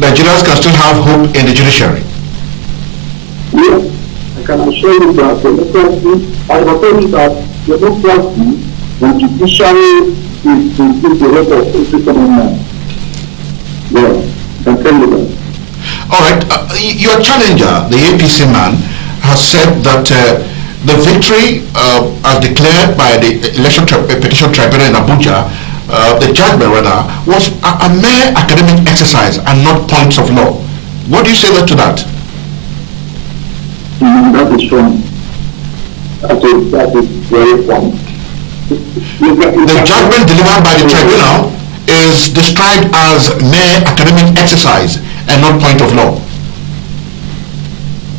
Nigerians can still have hope in the judiciary? Yes, I can assure you that democracy, I will tell you that democracy and judiciary is the rest of every common man. Yeah, I can tell you that. All right, your challenger, the APC man, has said that the victory as declared by the Election Petition Tribunal in Abuja, the judgment rather, was a mere academic exercise and not points of law. What do you say to that? That is wrong. That is very wrong. The judgment delivered by the tribunal is described as mere academic exercise and not point of law.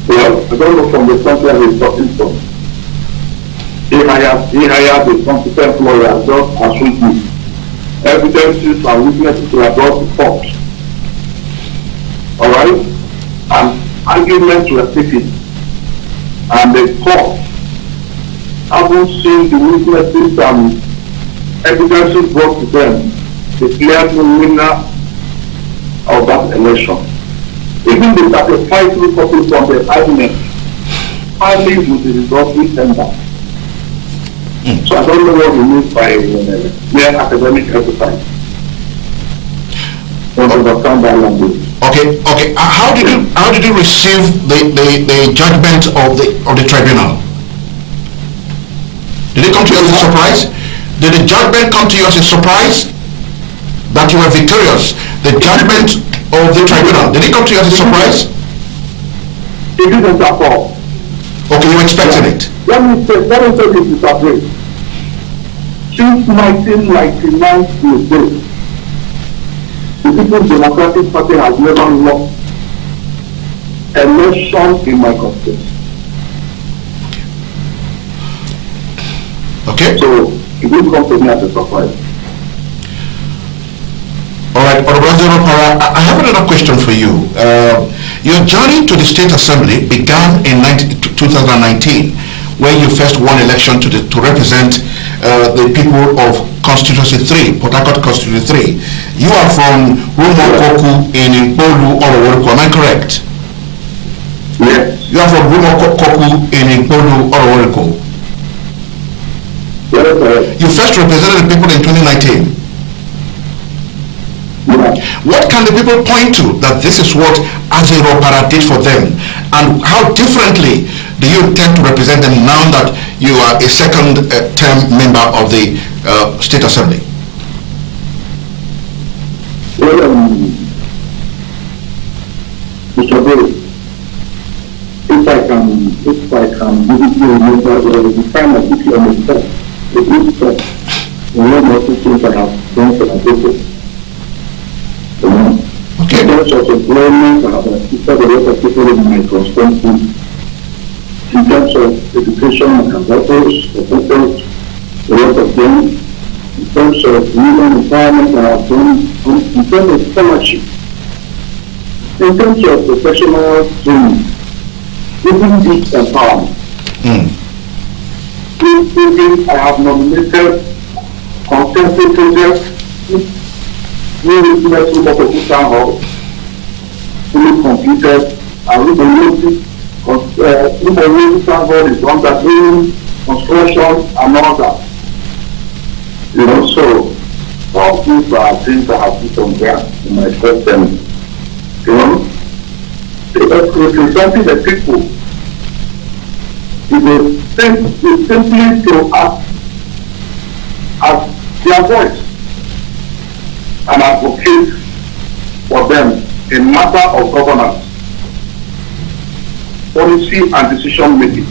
Well, I don't know from the country he's talking from. He hired a competent lawyer just as we do. Evidences and witnesses were brought to court. Alright? And arguments were taken. And the court, having seen the witnesses and evidences brought to them, declared the winner of that election. Even the sacrificial copy from the argument, hardly with the result we tender. So I don't know what he means by mere academic exercise. Don't understand that language. Okay. How did you receive the judgment of the tribunal? Did it come to you as a surprise? Did the judgment come to you as a surprise that you were victorious? The judgment of the tribunal, did it come to you as a surprise? It didn't at all. Okay, you expected it. Let me say this is a break. Since 1999 to date, the People's Democratic Party has never lost election in my constituency. Okay. So it didn't come to me as a surprise. All right, I have another question for you. Your journey to the State Assembly began in 2019, where you first won election to represent the people of Constituency 3, Port Harcourt Constituency 3. You are from Rumokoku in Ipolu, Oroworiko, am I correct? Yes. You are from Rumokoku in Ipolu, Oroworiko. Yes. You first represented the people in 2019. What can the people point to that this is what Azeropara did for them? And how differently do you intend to represent them now that you are a second term member of the State Assembly? Well, Mr. Bill, if I can visit you the time I give you on the step, the good step, one of the things I have done for my people. Okay. In terms of employment, I have assisted a lot of people in my constituency. In terms of education, I have supported a lot of them. In terms of women empowerment, I have done. In terms of scholarship, in terms of professional training, even this empowerment. Even I have nominated contemporary projects. New business with the town hall, fully completed, and we believe the town hall is one that doing construction and all that. You know, so all these are things that have put on ground in my first term. You know, representing the people is simply to act as their voice and advocate for them in matter of governance, policy and decision making.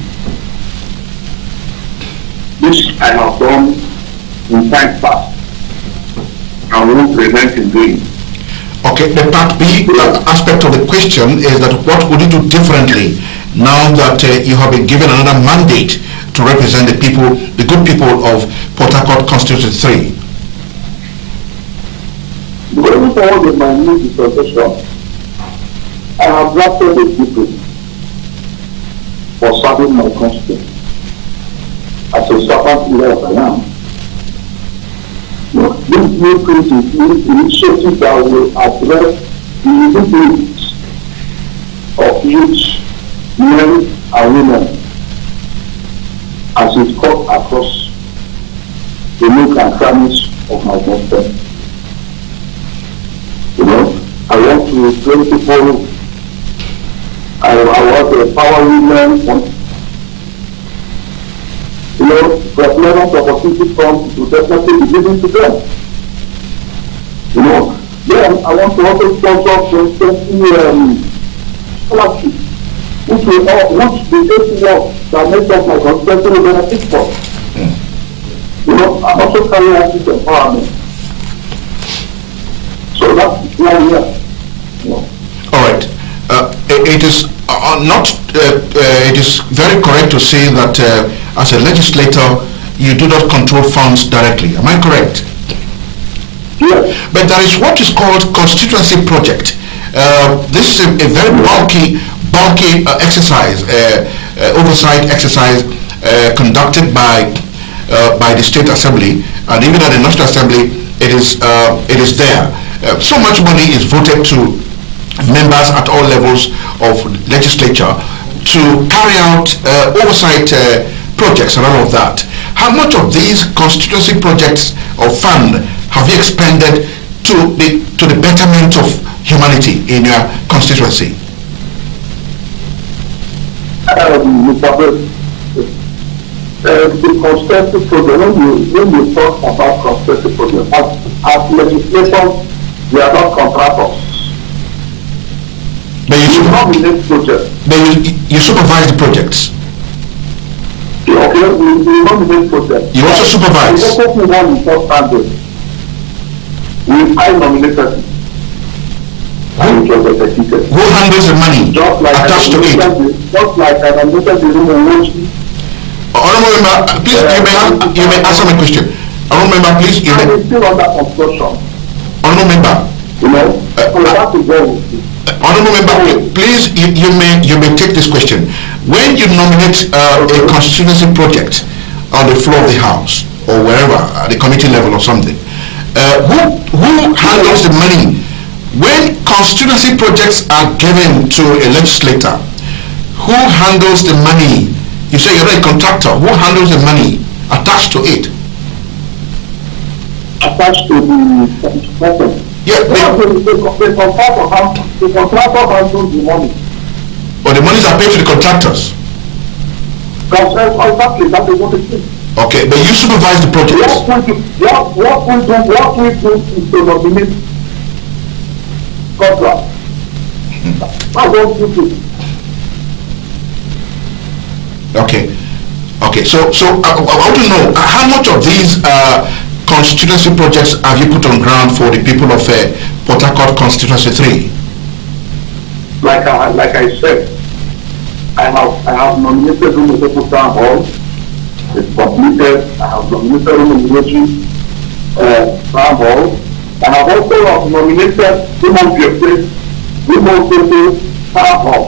This I have done in time past and won't prevent in doing. Okay, the part B aspect of the question is that what would you do differently now that you have been given another mandate to represent the people, the good people of Port Harcourt Constituency 3? Going forward with my new dispensation, I have drafted a blueprint for serving my constituency as a servant leader of the land. This blueprint is an initiative that will address the needs of each men and women as it cut across the nook and crannies of my doorstep. You know, I want to train people. I want to empower women. You know, whenever the opportunity comes, to definitely be given to them. You know, then I want to also sponsor scholarship, which the work that makes up my constituency will benefit from. You know, I'm also carrying out this empowerment. So that's why we are. You know. All right. It is it is very correct to say that as a legislator, you do not control funds directly. Am I correct? Yes. But there is what is called constituency project. This is a very bulky exercise, oversight exercise conducted by the State Assembly, and even at the National Assembly, it is there. So much money is voted to members at all levels of legislature to carry out oversight projects and all of that. How much of these constituency projects or fund have you expended to the betterment of humanity in your constituency? The constituency project, when you talk about constituency project, as legislators, we are not contractors. But you nominate projects. But you supervise the projects. Okay, we nominate projects. You also supervise. We also put one important I nominated. Who handles the money attached to it? Just like I nominated the room. Honorable member, please, you may answer my question. Honorable member, please, you may. I'm still under construction. Honorable member. You know, so that's the goal. Honorable member, please, you may take this question. When you nominate a constituency project on the floor of the House or wherever, at the committee level or something, who handles the money? When constituency projects are given to a legislator, who handles the money? You say you're not a contractor. Who handles the money attached to it? Attached to the person. Yeah, the contractor handles the money. But the monies are paid to the contractors. Exactly, that is what it is. Okay, but you supervise the projects. What we do is to nominate contract. That's what we do. Okay. So I want to know how much of these constituency projects have you put on ground for the people of Port Harcourt Constituency 3? Like I said, I have nominated room in the Town Hall. It's completed. I have nominated room in the Town Hall. I have also nominated remote Town Hall.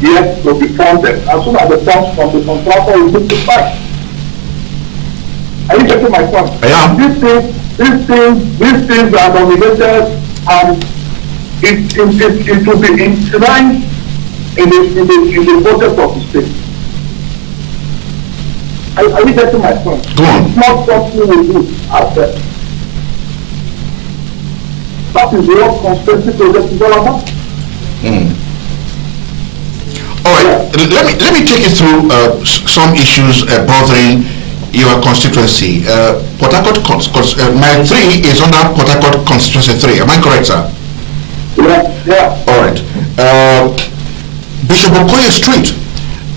Yes, to be funded. As soon as the funds from the contractor is put to fight. Are you getting my point? I am. These things are nominated and it will be enshrined in the budget of the state. Are you getting my point? Go on. It's not something we do ourselves. That is what constituency project is all about. All right. Let me take you through some issues bothering your constituency. Port Harcourt, my 3 is under Port Harcourt Constituency 3. Am I correct, sir? Yeah. All right. Bishop Okoye Street,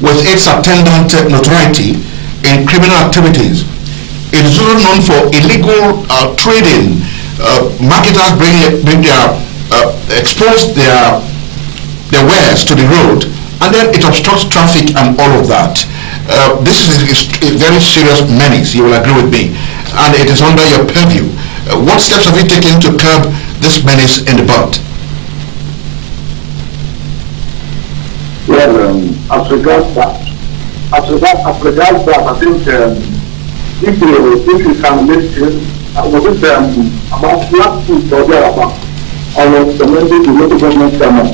with its attendant notoriety in criminal activities, it is also known for illegal trading. Marketers bring their expose their wares to the road, and then it obstructs traffic and all of that. This is a very serious menace, you will agree with me, and it is under your purview. What steps have you taken to curb this menace in the bud? Well, as regards that, I think if you can listen, was it about last week or thereabout, I was commending the local government chairman.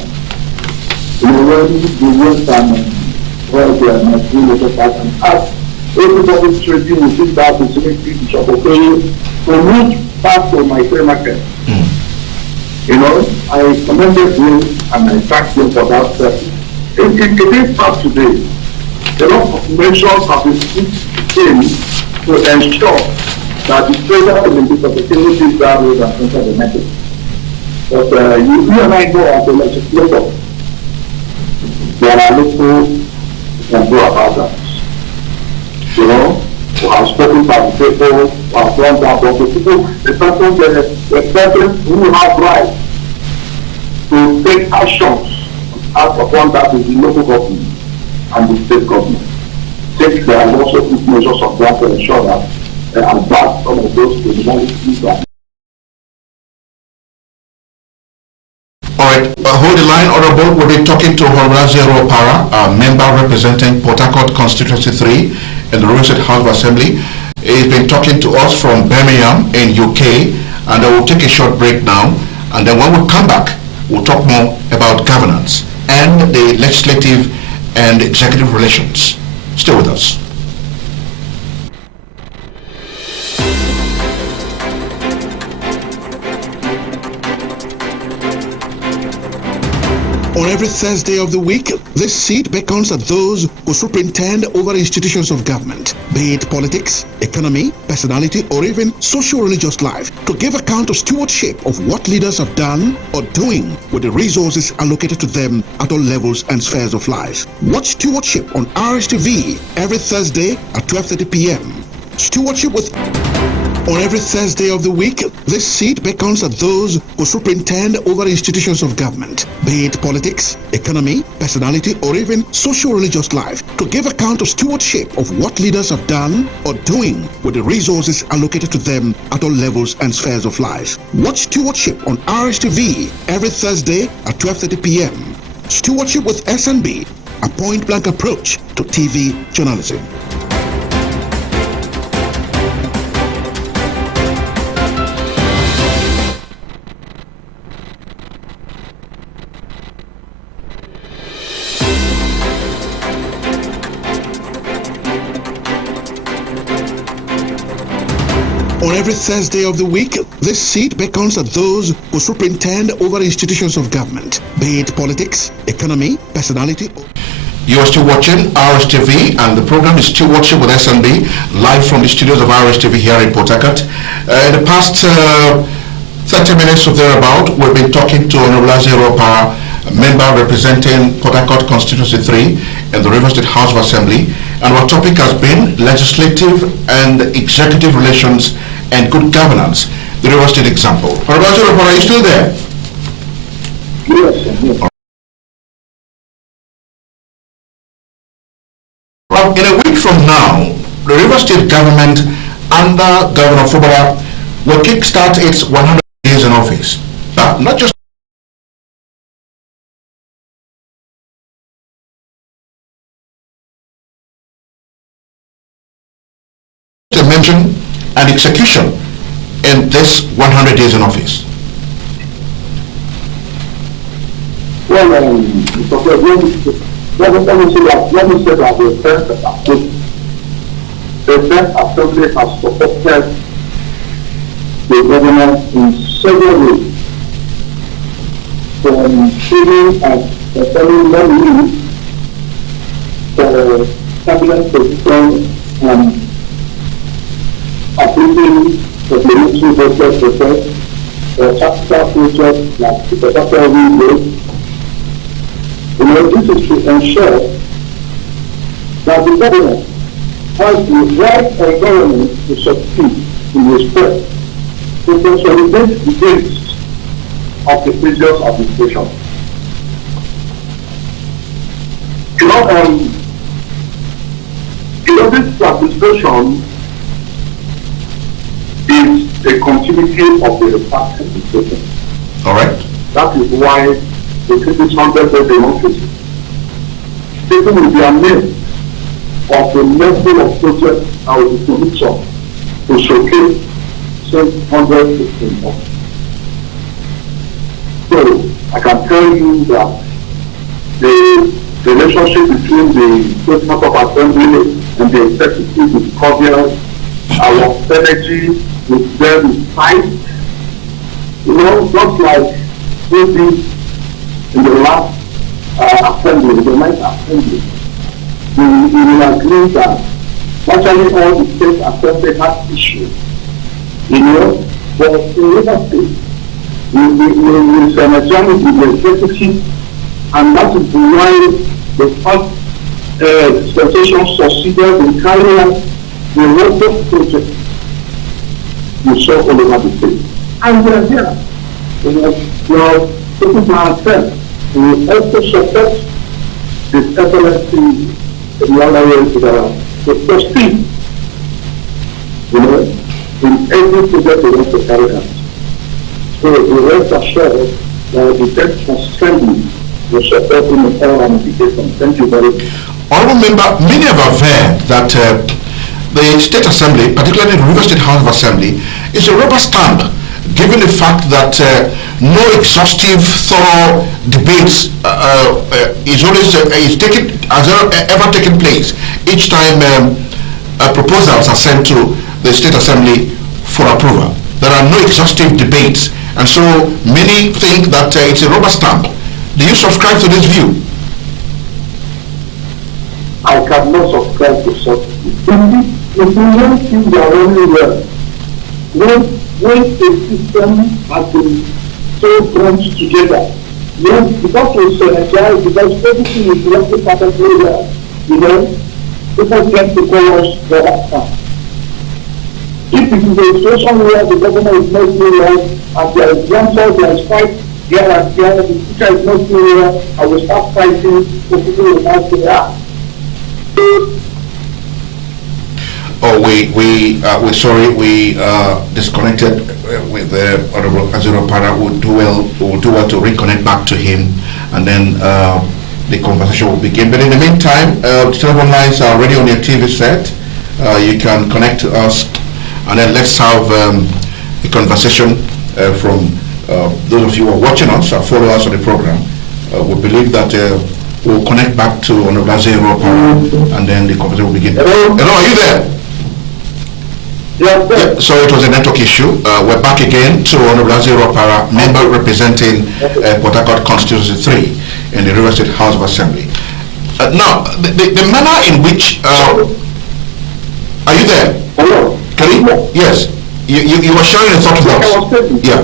You know, when the young chairman, where they are not doing local party, and asked everybody trading within that opportunity to shop okay, for which part of my fair market. You know, I commended him and I thanked him for that service. In today's part today, a lot of measures have been put in to ensure that the trader will be opportunities that road and enter the market. But you and I know as a legislator, there are little you can do about that. You know, we have spoken by the people, we have done that, but the people, the person who have right to take actions as upon that is the local government and the state government. Take there and also put measures of that to ensure that and back some of those criminalities that. Alright, hold the line, Honorable. We'll be talking to Honorable Zero Para, a member representing Port Harcourt Constituency 3 in the Rose House of Assembly. He's been talking to us from Birmingham in UK, and we'll take a short break now, and then when we come back, we'll talk more about governance and the legislative and executive relations. Stay with us. On every Thursday of the week, this seat beckons at those who superintend over institutions of government, be it politics, economy, personality, or even socio-religious life, to give account of stewardship of what leaders have done or doing with the resources allocated to them at all levels and spheres of life. Watch Stewardship on RSTV every Thursday at 12:30 p.m. Stewardship with... On every Thursday of the week, this seat beckons at those who superintend over institutions of government, be it politics, economy, personality, or even socio-religious life, to give account of stewardship of what leaders have done or doing with the resources allocated to them at all levels and spheres of life. Watch Stewardship on RSTV every Thursday at 12:30 p.m. Stewardship with SNB, a point-blank approach to TV journalism. On every Thursday of the week, this seat beckons at those who superintend over institutions of government, be it politics, economy, personality. You are still watching RSTV, and the program is Stewardship with SNB, live from the studios of RSTV here in Port Harcourt. In the past 30 minutes or thereabout, we've been talking to Honorable Zero Para, a member representing Port Harcourt Constituency 3 in the Rivers State House of Assembly, and our topic has been legislative and executive relations and good governance, the Rivers State example. Honorable Zero Para, are you still there? Yes. Well, in a week from now, the Rivers State government under Governor Fubara will kickstart its 100 days in office. Not just a mention and execution in this 100 days in office. Well, let me say that the first assembly has supported the government in several ways, from giving and selling money for cabinet position and approving the military budget process for capital projects like the capital road. You know, this is to ensure that the government has the right environment to succeed in respect to consolidate the base of the previous administration. This administration is a continuity of the past administration. All right. That is why the 600 democracy. People will be amazed of the level of projects that will be commissioned to showcase 600 systems. So I can tell you that the relationship between the State House of Assembly and the executive is cordial. Our synergy with them is tight. You know, just like we did in the last assembly, the ninth assembly, we agree that virtually all the state assembly has issues. You know, but in River State, we synergize with the executive, and that is why the first dispensation succeeded in carrying out the roadblock project we saw all over the state. And we are here. We are taking to ourselves. We also support the excellency in the other way to proceed, you know, in every project we want to carry out. So we rest assured that the text assembly will support in all ramifications. Thank you very much. Honorable Member, many have averred that the State Assembly, particularly the River State House of Assembly, is a rubber stamp, given the fact that no exhaustive, thorough debates has ever taken place. Each time proposals are sent to the State Assembly for approval, there are no exhaustive debates, and so many think that it's a rubber stamp. Do you subscribe to this view? I cannot subscribe to such. If we don't see the only well, when a system has been so bunched together, because we synergize, because everything is working perfectly well, you know, people get to call us for that time. If it is a situation where the government is not doing well, and there is one there is fight here and there, the teacher is not doing well, I will start fighting, so people will not say, Oh, we're sorry, we disconnected with the Honorable Azura Para. We'll do well to reconnect back to him, and then the conversation will begin. But in the meantime, the telephone lines are already on your TV set. You can connect to us, and then let's have a conversation from those of you who are watching us, follow us on the program. We believe that we'll connect back to Honorable Azura Para, and then the conversation will begin. Hello, are you there? Yes, sir. Yeah, so it was a network issue. We're back again to Honorable Azura Para, member representing Port Harcourt Constituency 3 in the River State House of Assembly. Now, the manner in which... are you there? Hello? Can you? Yes. You were sharing a thought with us. Yeah.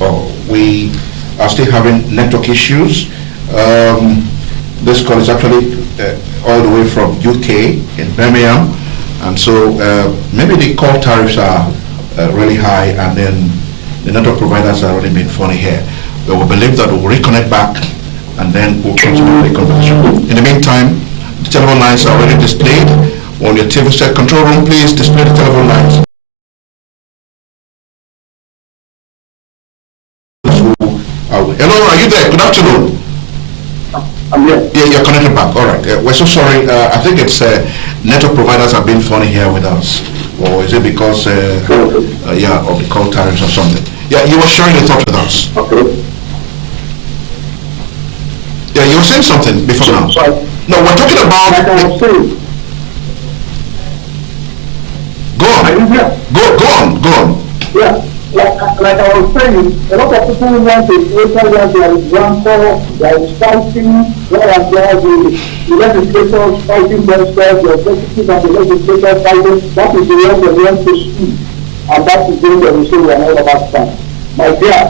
Oh, we are still having network issues. This call is actually all the way from UK in Birmingham. And so maybe the call tariffs are really high, and then the network providers are already being funny here. But we believe that we'll reconnect back, and then we'll continue the conversation. In the meantime, the telephone lines are already displayed on your TV set. Control room, please display the telephone lines. Hello, are you there? Good afternoon. Yeah, you're connected back. All right. We're so sorry. I think it's network providers have been funny here with us, or is it because of the call tariffs or something? Yeah, you were sharing a thought with us. Okay. Yeah, you were saying something before now. No, we're talking about. Like I was saying. Go on. Are you here? Go on. Yeah. Like I was saying, a lot of people want a situation where there is rancor, there is fighting, where the legislators fighting themselves, the executive and the legislators fighting. That is the way they want to speak. And that is the way they say we are not about time. My dear,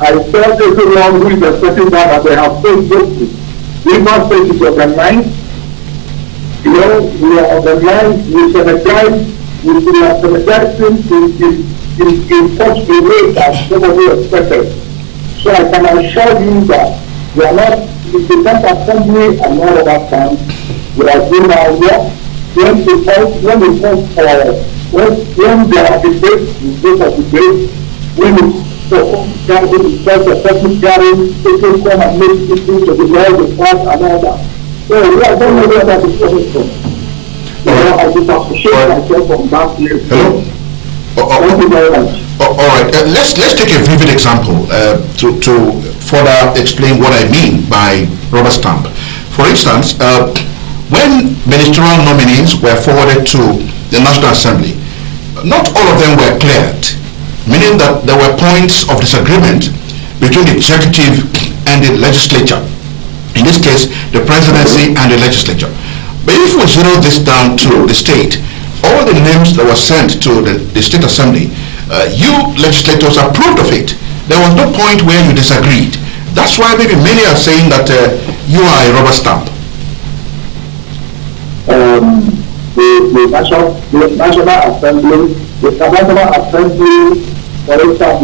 I tell everyone who is expecting that they have faith justice. River State is organized. You know, we are organized, we synergize, we are synergizing in such a way that nobody expected. So I can assure you that we are not, the State Assembly and all of that time, we are doing our work. When there are debates, we go for debate. When we discuss the public gathering, people come and make people to the law, the court, and all that. So we are don't know where that is coming from. You know, I just appreciate myself from that place. Hello? Thank you very much. All right, let's take a vivid example to further explain what I mean by rubber stamp. For instance, when ministerial nominees were forwarded to the National Assembly, not all of them were cleared, meaning that there were points of disagreement between the executive and the legislature. In this case, the presidency and the legislature. But if we zero this down to the state, all the names that were sent to the state assembly, you legislators approved of it. There was no point where you disagreed. That's why maybe many are saying that you are a rubber stamp. The National Assembly, for instance,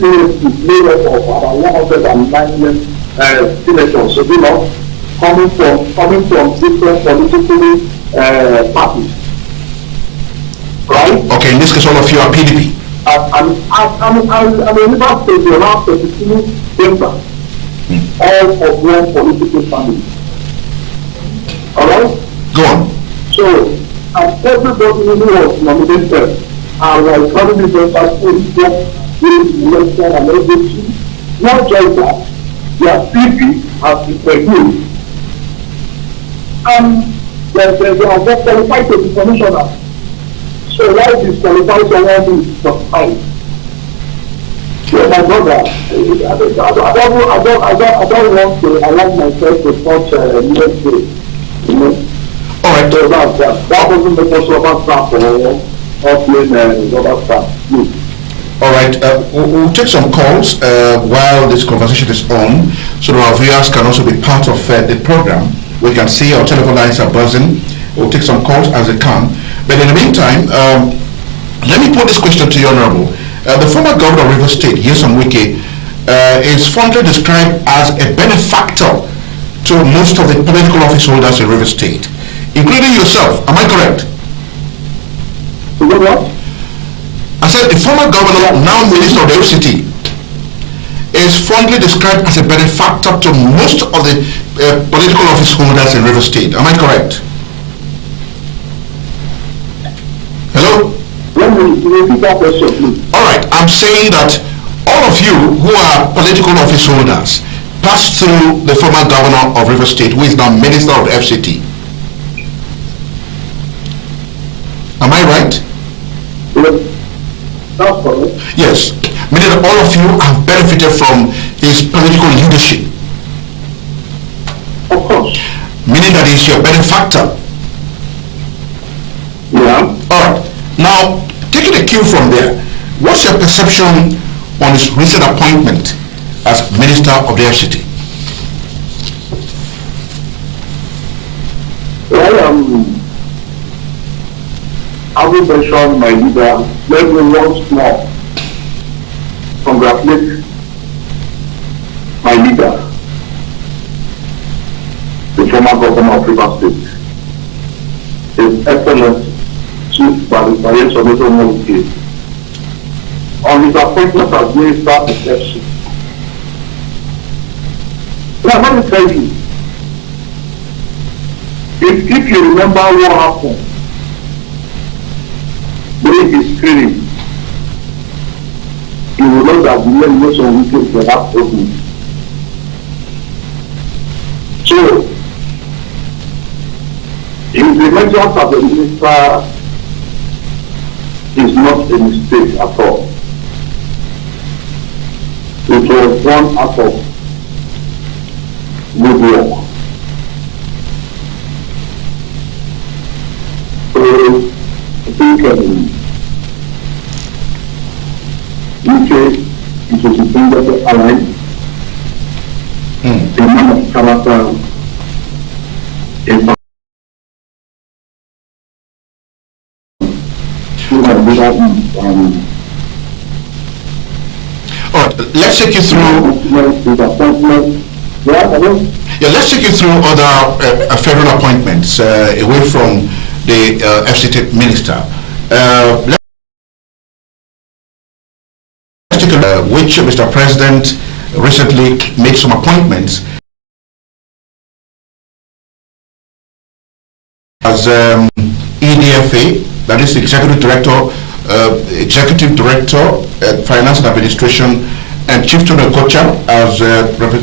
is made up of about 109 senators, so coming from different political parties, right? Okay, in this case, all of you are PDP. I'm a River State, you have 32 members, all of one political family. All right? Go on. So, and everybody who was nominated was probably members who just election and everything. Not just that, their CV has been reviewed. And they are not qualified to be commissioner. So why disqualify someone who is qualified? So my brother, I don't want to align myself with such a US, you know. All right. So that wasn't the first rubber stamp or playing rubber stamp. All right, we'll take some calls while this conversation is on, so that our viewers can also be part of the program. We can see our telephone lines are buzzing. We'll take some calls as they come. But in the meantime, let me put this question to you, Honorable. The former governor of Rivers State, Nyesom Wike, is fondly described as a benefactor to most of the political office holders in Rivers State, including yourself. Am I correct? What? I said the former governor, now minister of the FCT, is fondly described as a benefactor to most of the political office holders in Rivers State. Am I correct? Hello? Let me repeat that question, please. All right, I'm saying that all of you who are political office holders passed through the former governor of Rivers State, who is now minister of the FCT. Am I right? Yes. That's correct. Yes, meaning that all of you have benefited from his political leadership. Of course. Meaning that he's your benefactor. Yeah. All right. Now, taking a cue from there, what's your perception on his recent appointment as minister of the FCT? Well, having mentioned my leader, let me once more congratulate my leader, the former governor of Rivers State, His Excellency Chief Barrister on his appointment as minister of FCT. Now, let me tell you, if you remember what happened during his training, you will know that the nation weekends were that open. So, his emergence as a minister is not a mistake at all. It was one out of good work. So, I think UK is a sustainable ally. The man of character is All right, let's take you through. Yeah, let's take you through other federal appointments away from the FCT minister. Let's take a which Mr. President recently made some appointments as EDFA, that is the Executive Director Executive Director, Finance and Administration, and Chief Tony Okocha as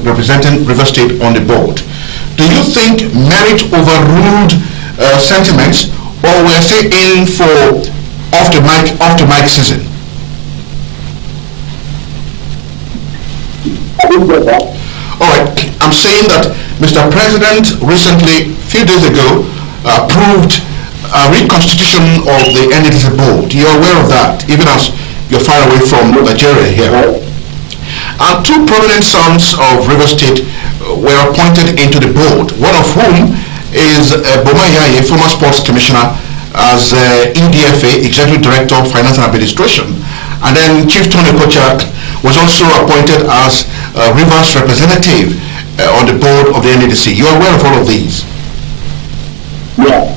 representing River State on the board. Do you think merit overruled sentiments, or we're still in for off the mic season? I didn't get that. All right, I'm saying that Mr. President recently, a few days ago, approved a reconstitution of the NDC board. You're aware of that, even as you're far away from Nigeria here. And two prominent sons of River State were appointed into the board, one of whom is Boma Yaye, former sports commissioner, as EDFA, Executive Director of Finance and Administration. And then Chief Tony Okocha was also appointed as Rivers representative on the board of the NDC. You're aware of all of these? Yeah.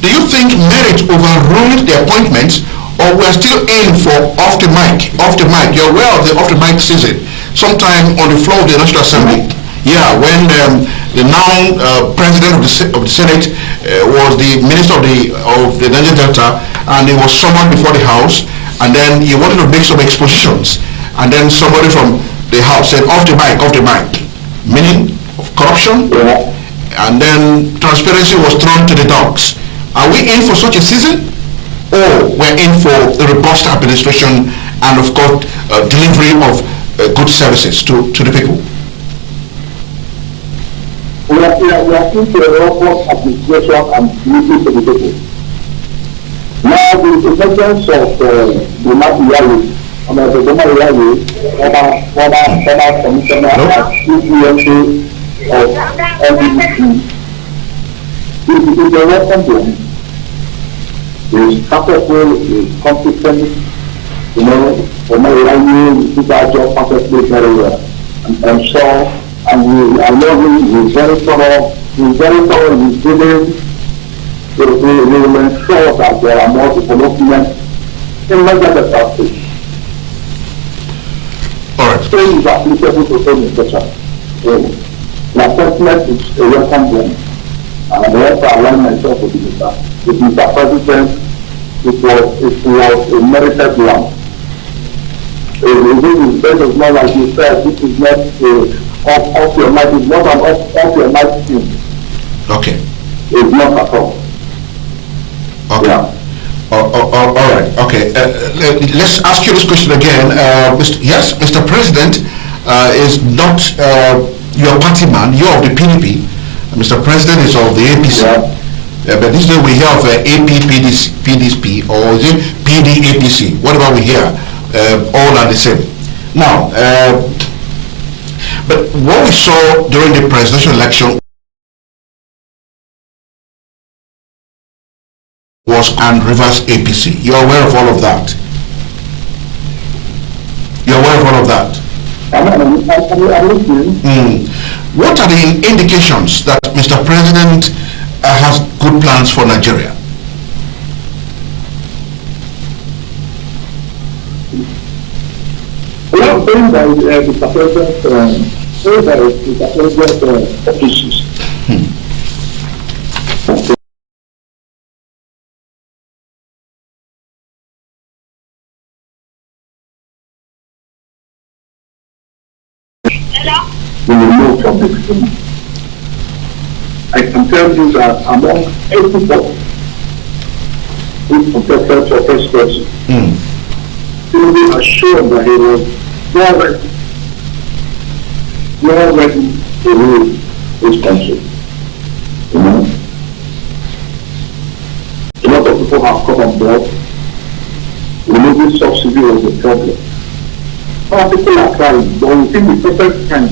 Do you think merit overruled the appointments, or we're still in for off the mic? You're aware of the off the mic season, sometime on the floor of the National Assembly. Yeah, when the now president of the Senate was the minister of the Niger Delta, and he was summoned before the House, and then he wanted to make some expositions, and then somebody from the House said off the mic, meaning of corruption, and then transparency was thrown to the dogs. Are we in for such a season, or we're in for a robust administration and, of course, delivery of good services to the people? We are in for a robust administration and delivery to the people. Now, the emergence of the Mati former commissioner of CPMA of NDC, is a welcome to him. He is capable, he is competent, former Iranian, he did that job perfectly very well. And so, and I love him, he is very thorough, he is giving. We will ensure that there are more development in the practice. All right. Same is applicable to any session. The assessment is a welcome one. And I have to align myself with Mr. President. It was a merited one. This is not like you said, this is not off your mic, it's not an off your mic thing. Okay. It's not at all. Okay. Yeah. All right. Okay. Let's ask you this question again. Yes, Mr. President is not your party man. You're of the PDP. Mr. President is of the APC. Yeah. But this day we hear of AP PDP, or is it PD APC? Whatever we hear, all are the same. Now, but what we saw during the presidential election was and Rivers APC. You're aware of all of that? You're aware of all of that? I'm listening. What are the indications that Mr. President has good plans for Nigeria? Well, saying that Mr. President offices. We will know from the beginning. I can tell you that among everybody who contested for presidency, he will assure that he was well ready to rule this country. You know? A lot of people have come on board. Removing subsidy was a problem. Some people are trying, but we think the perfect time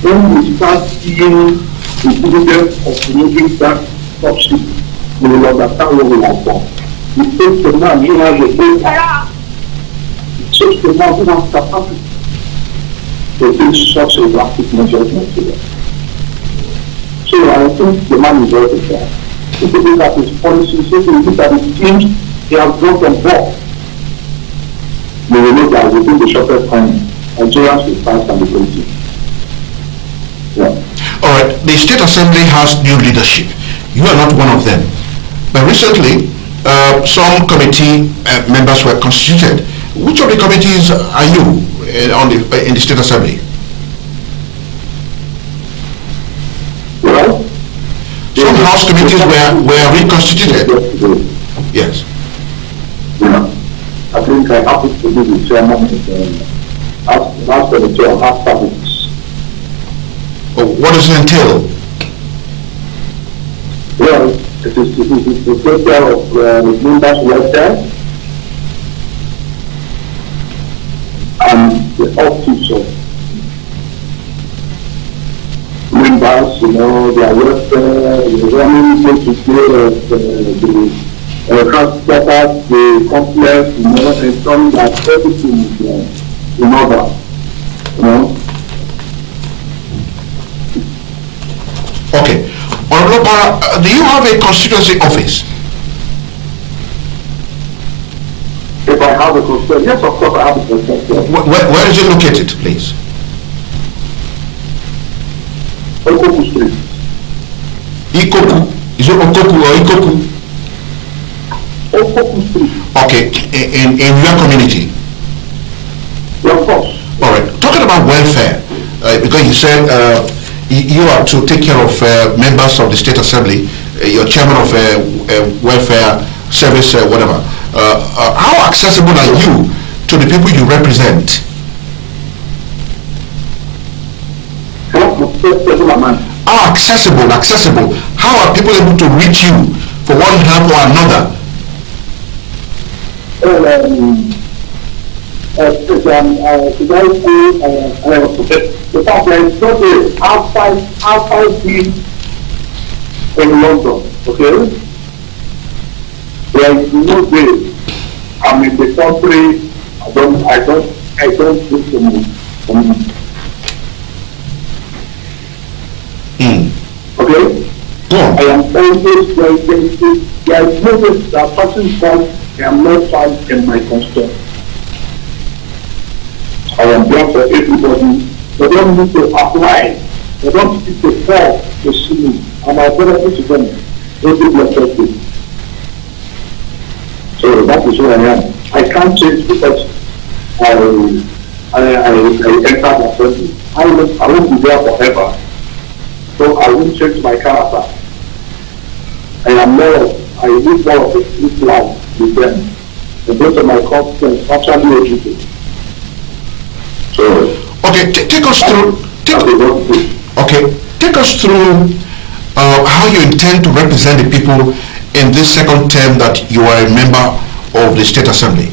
when we start seeing the dividends of removing that subsidy, we will understand what we have done. It takes the man who has a data. It takes the man who has capacity to take such a drastic measurement to them. So I think the man is very fair. If you look at his policies, if you look at his teams, he has brought on board. We will know that within the shortest time, Nigerians will start and be crazy. Yeah. All right. The State Assembly has new leadership. You are not one of them. But recently, some committee members were constituted. Which of the committees are you in the State Assembly? Well, some House committees were reconstituted. Yes. Yeah. I think I happen to be the chairman of the House Committee on House Services. What does it entail? Well, it is the take care of members' welfare and the upkeep of members, their welfare, the running day-to-day of the transporters, the complex, ensuring that everything is in order, Okay. Honorable Para, do you have a constituency office? If I have a constituency, yes, of course I have a constituency. Where is it located, please? Okoku Street. Ikoku. Is it Okoku or Ikoku? Okoku Street. Okay, in your community? Yeah, of course. All right. Talking about welfare, because you said you are to take care of members of the State Assembly, you're chairman of welfare service, whatever. How accessible are you to the people you represent? How accessible? How are people able to reach you for one help or another? The fact that it's not outside being in London, okay? There is no way I'm in the country. I don't do so much. Okay? Go on. I am always there is no way that person I am not found in my constituency. I am there for everybody. They don't need to apply. They don't need to fall to see me. I'm available to them. Every blessed. So that is who I am. I can't change because I enter my family. I won't be there forever. So I won't change my character. I live more of a street life with them. The rest of my confidence actually educated. So okay, take us through. Take us through how you intend to represent the people in this second term that you are a member of the State Assembly.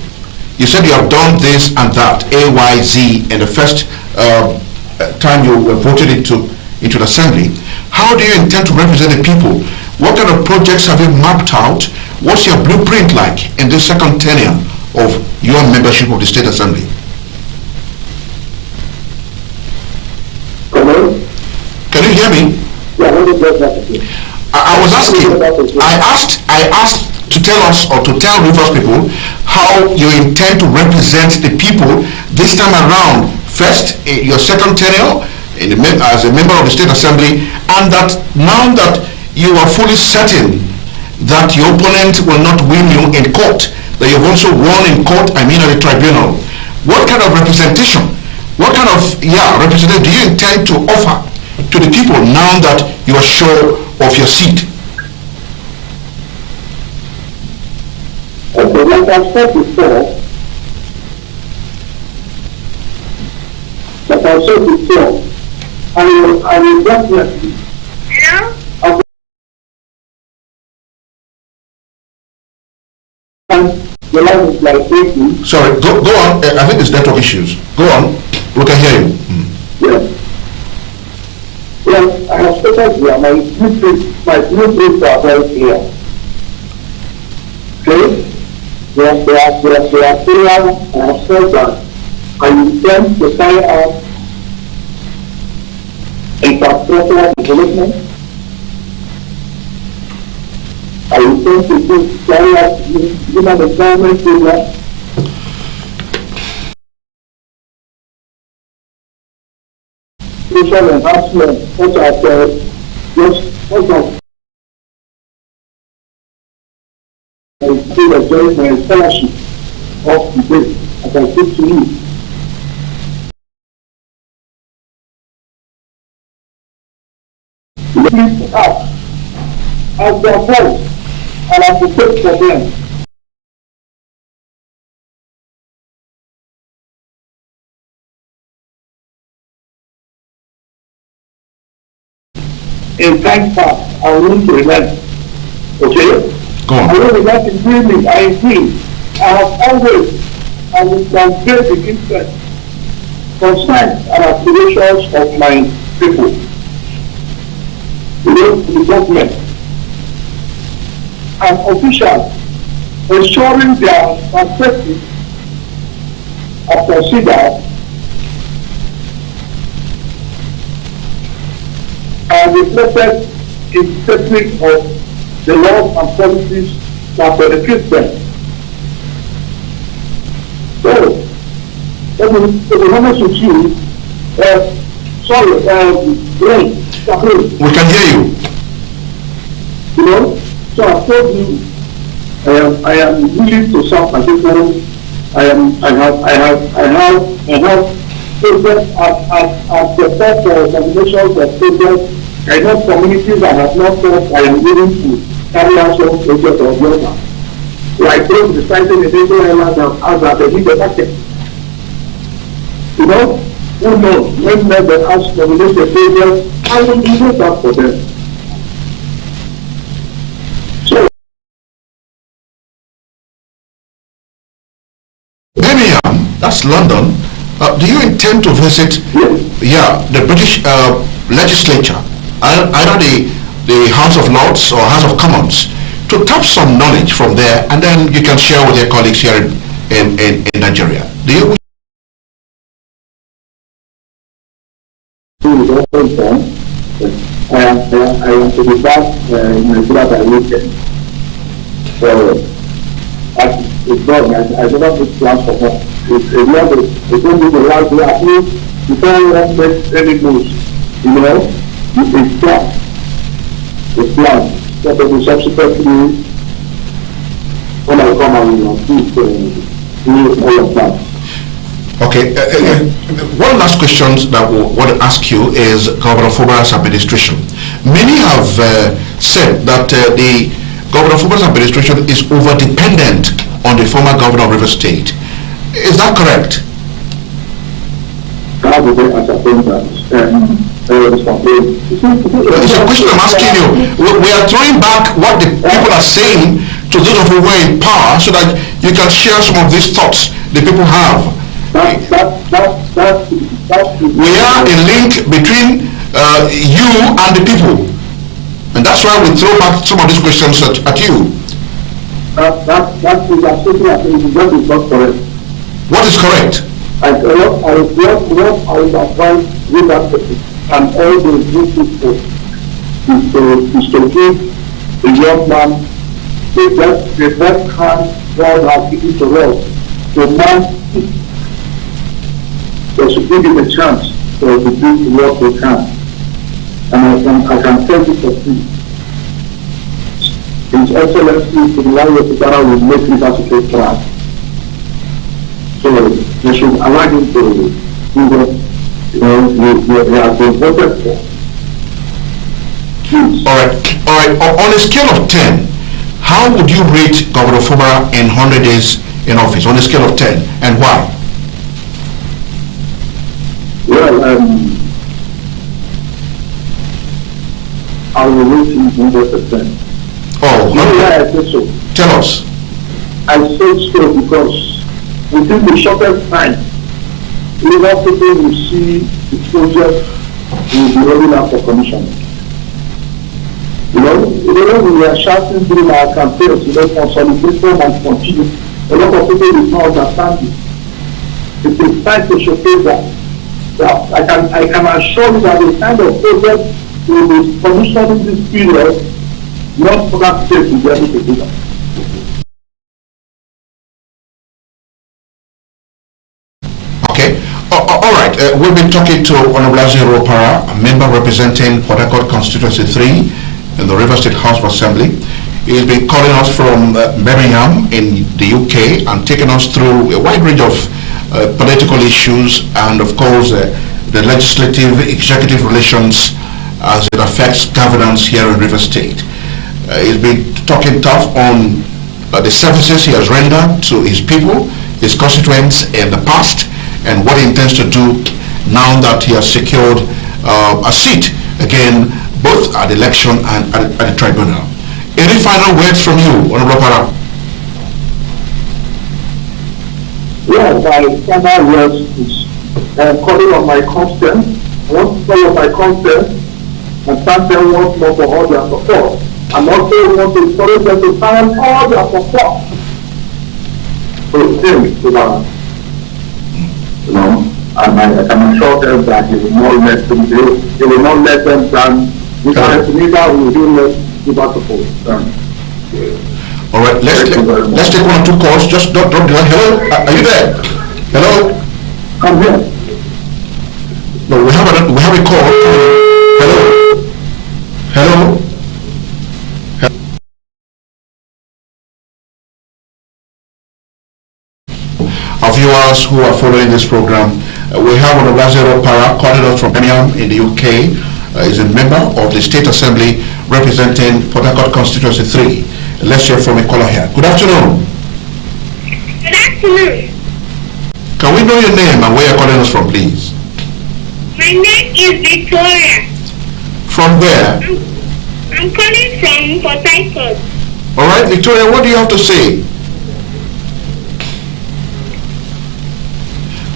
You said you have done this and that, A, Y, Z, in the first time you were voted into the Assembly. How do you intend to represent the people? What kind of projects have you mapped out? What's your blueprint like in this second tenure of your membership of the State Assembly? Can you hear me? I was asking. I asked to tell us or to tell Rivers people how you intend to represent the people this time around. First, your second tenure as a member of the State Assembly, and that now that you are fully certain that your opponent will not win you in court, that you've also won in court, I mean at the tribunal. What kind of representation? What kind of representation do you intend to offer to the people now that you are sure of your seat? Okay, like I said before, I will definitely. Yeah. The line is like breaking. Sorry, go on. I think it's network issues. Go on. We can hear you. Yes. Yes, I have stated here, my blueprints are very clear. Okay? They are clear. I have said that I intend to carry out infrastructural development. I intend to carry out human empowerment program. Social enhancement, such as my scholarship of the day as I speak to you. Lift up as their voice and advocate for them. In time past, I want to relent. Okay? Go on. I will relent in dreaming. I agree. I have always, I will convey the interest, concerns, and aspirations of my people. The government and officials ensuring their perspectives are considered and reflected in setting of the laws and policies that benefit them. So, to be honest with you, we can hear you. You know, so I told you, I am willing to serve my people. I have progress at the best for organizations of progress. I know communities that have not thought I am willing to carry out some project or the other. Like those deciding in Israel Island as that they need a market. You know, who knows when they ask to release the project, I will do that for them. So, Birmingham, that's London. Do you intend to visit the British legislature, either the House of Lords or House of Commons, to tap some knowledge from there, and then you can share with your colleagues here in Nigeria? Do you? I am to be back in Nigeria by weekend. So, it's done. I never put plans for that. It's going to be the last day. At least you can't make any moves. You know, it's planned. It's planned. So they will subsequently, when I come and do all of that. Okay. One last question that we want to ask you is Governor Fubara's administration. Many have said that the Governor Fubara's administration is over-dependent on the former governor of River State. Is that correct? It's a question I'm asking you. We are throwing back what the people are saying to those of you who are in power so that you can share some of these thoughts the people have. We are a link between you and the people. And that's why we throw back some of these questions at you. What is correct? I would advise with that person and all the new people is to give the young man the best hand God has given to us. The man, they should give him a chance to do what they can. And I can tell you for free. His Excellency, the Lion of the will make it as a great plan. So they should allow him to do what they have been voted for. All right. On a scale of 10, how would you rate Governor Fubara in 100 days in office? On a scale of 10, and why? Well, I will rate him 100%. Oh, you know why I say so? Tell us. I say so because within the shortest time, River people will see the project will be rolling out for commission. You know, we are shouting during our campaigns, consolidation and continue. A lot of people will not understand it. It is time to showcase that. I can assure you that the kind of project we will be commissioning this period, not for that state to be able to do that. Okay. All right. We've been talking to Honorable Azero Para, a member representing Port Harcourt Constituency 3 in the River State House of Assembly. He's been calling us from Birmingham in the UK and taking us through a wide range of political issues and, of course, the legislative-executive relations as it affects governance here in River State. He's been talking tough on the services he has rendered to his people, his constituents in the past, and what he intends to do now that he has secured a seat again, both at the election and at the tribunal. Any final words from you, Honorable Para? Yeah, my final words is calling on my constituents. I want to call on my constituents and thank them once more for all their support. And also want to encourage them to find all their support. So things to learn. You know, and I can assure them that he will not let them do. He will not let them down. Because neither will he let people support. All right, let's take one or two calls. Just don't drop the line. Hello, are you there? Hello. I'm here. No, we have a call. Hello. Hello. Our viewers who are following this program, we have one of Lazaro Para calling us from Birmingham in the UK. Is a member of the State Assembly representing Port Harcourt Constituency 3. Let's hear from a caller here. Good afternoon. Good afternoon. Can we know your name and where you're calling us from, please? My name is Victoria. From where? I'm calling from Port Harcourt. All right, Victoria, what do you have to say?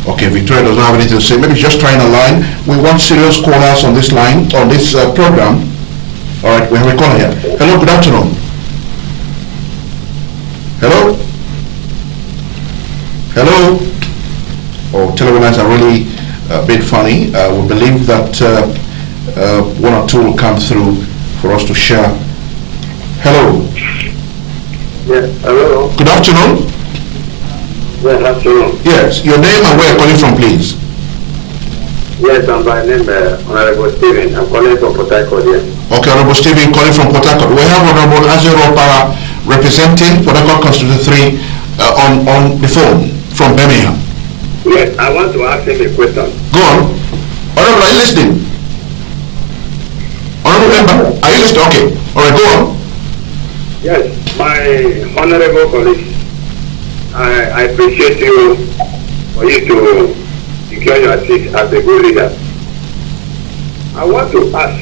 Okay, Victoria doesn't have anything to say. Maybe just trying a line. We want serious callers on this line, on this program. All right, we have a caller here. Hello, good afternoon. Hello? Hello? Oh, telephone lines are really a bit funny. We believe that one or two will come through for us to share. Hello? Yes, hello. Good afternoon. Good afternoon. Yes, your name and where you're calling from, please. Yes, I'm by name Honorable Stephen. I'm calling from Port Harcourt here. Okay, Honorable Stephen calling from Port Harcourt. We have Honorable Azero Para representing Port Harcourt Constituency 3 on the phone from Birmingham. Yes, I want to ask him a question. Go on. Honorable, are you listening? Honorable member, are you listening? Okay. All right, go on. Yes, my honorable colleague, I appreciate you for you to secure your seat as a good leader. I want to ask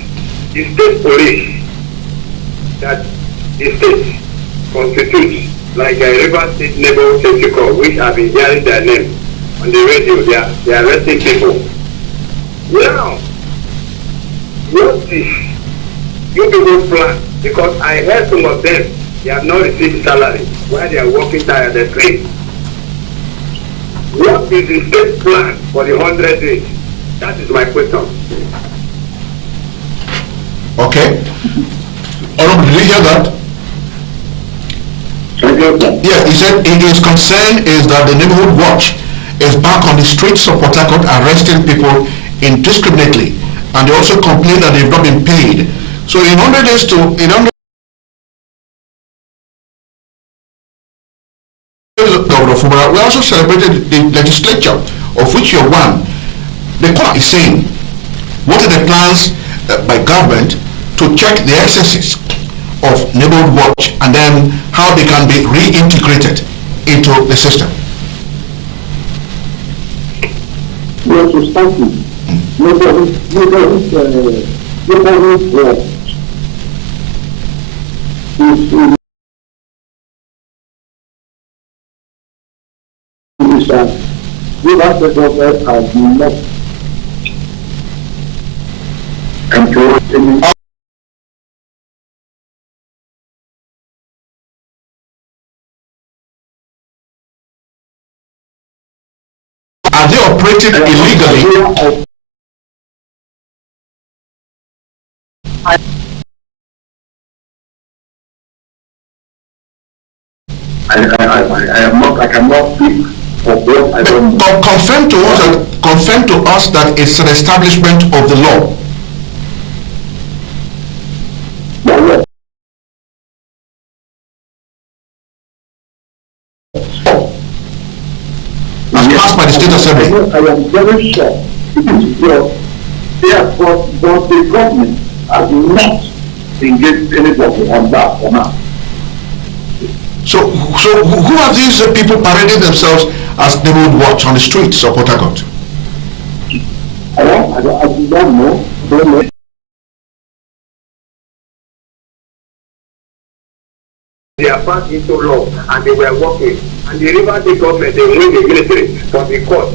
the state police that the state constitutes like a River State Neighborhood Safety Corps, which have been hearing their name on the radio. They are arresting people. Now, what is you people's plan? Because I heard some of them, they have not received salary while they are working tired at the street. What is the state plan for the 100 days? That is my question. Okay. Honorable, did you hear that? Yeah, he said his concern is that the neighborhood watch is back on the streets of Port Harcourt arresting people indiscriminately, and they also complain that they've not been paid. So in 100 days we also celebrated the legislature, of which you're one. The court is saying, what are the plans by government to check the excesses of neighborhood watch and then how they can be reintegrated into the system? Yes, to start with, neighborhood watch is that River State government has not employed Are they operating illegally? I cannot speak of what I don't know. Confirm to us that it's an establishment of the law. am very sure it is well. Therefore, but the government has not engaged anybody on that for now. So who are these people parading themselves as they would watch on the streets of Port Harcourt? I don't know. They are passed into law and they were working. And the River State government, they win the military from the court.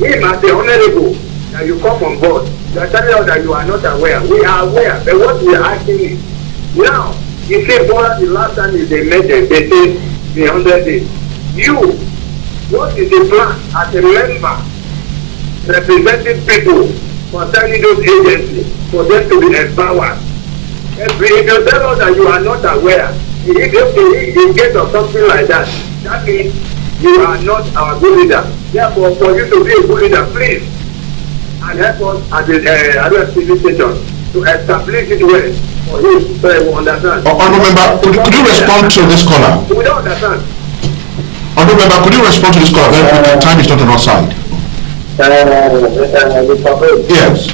We must be honorable that you come on board. You are telling us that you are not aware. We are aware. But what we are asking is, now, you say, for the last time they met them, they say the 100 days. You, what is the plan as a member representing people concerning those agencies for them to be empowered? If you tell us that you are not aware, if you get or something like that, that means you are not our good leader. Therefore, for you to be a good leader, please, and help us at the RSTV station to establish it well for him so he will understand. Honourable Member, could you respond to this caller? We don't understand. Honourable Member, could you respond to this caller? Very quickly, time is not on our side. Yes.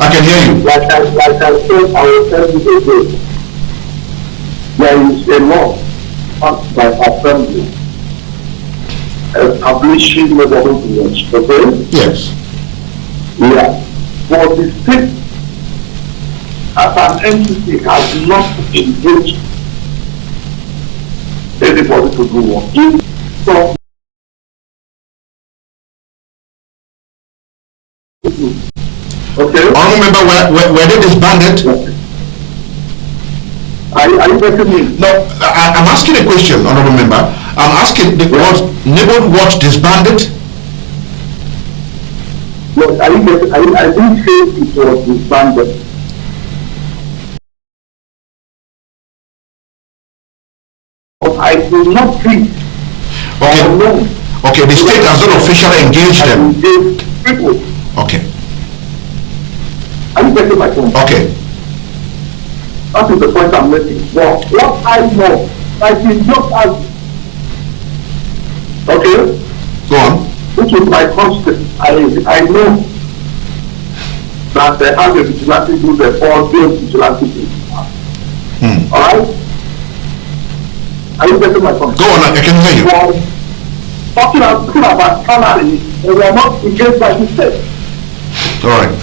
I can hear you. Like I said, I will tell you again. There is a law passed by Assembly establishing neighborhood units, okay? Yes. Yeah. For the state as an entity has not engaged anybody to do work. So, okay. Honourable Member, were they disbanded? Are you getting me? No, I'm asking a question, Honourable Member. I'm asking, was Neighborhood Watch disbanded? Yes, I didn't say it was disbanded. But I do not think. Okay. Okay, the state has not officially engaged them. People. Okay. Are you getting my point? Okay. That is the point I'm making. Well, what I know, I did not ask. Okay? Go on. Which is my constant. I know that they have a vigilante group, a four-day vigilante group. Alright? Are you getting my point? Go on, I can hear you. Well, talking about salary, they were not engaged by the state. Alright.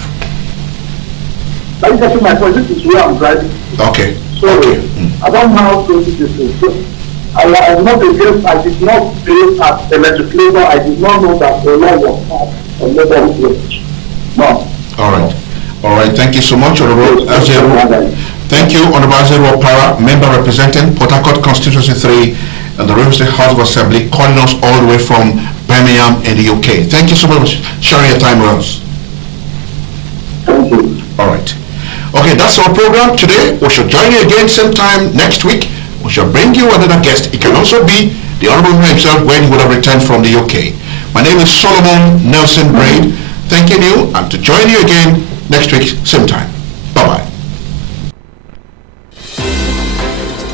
Are you getting my point? This is where I'm driving. Okay. So, I don't know how to do this. So, I am not against, I did not say as a legislator, I did not know that the law was passed on neighborhood watch. No. Alright, thank you so much, Honourable Azero. Thank you, Honourable Azero Para, member representing Port Harcourt Constituency 3 and the River State House of Assembly, calling us all the way from Birmingham in the UK. Thank you so much for sharing your time with us. Thank you. Alright. Okay, that's our program today. We shall join you again same time next week. We shall bring you another guest. It can also be the Honourable himself when he would have returned from the UK. My name is Solomon Nelson Braid. Thanking you and to join you again next week same time.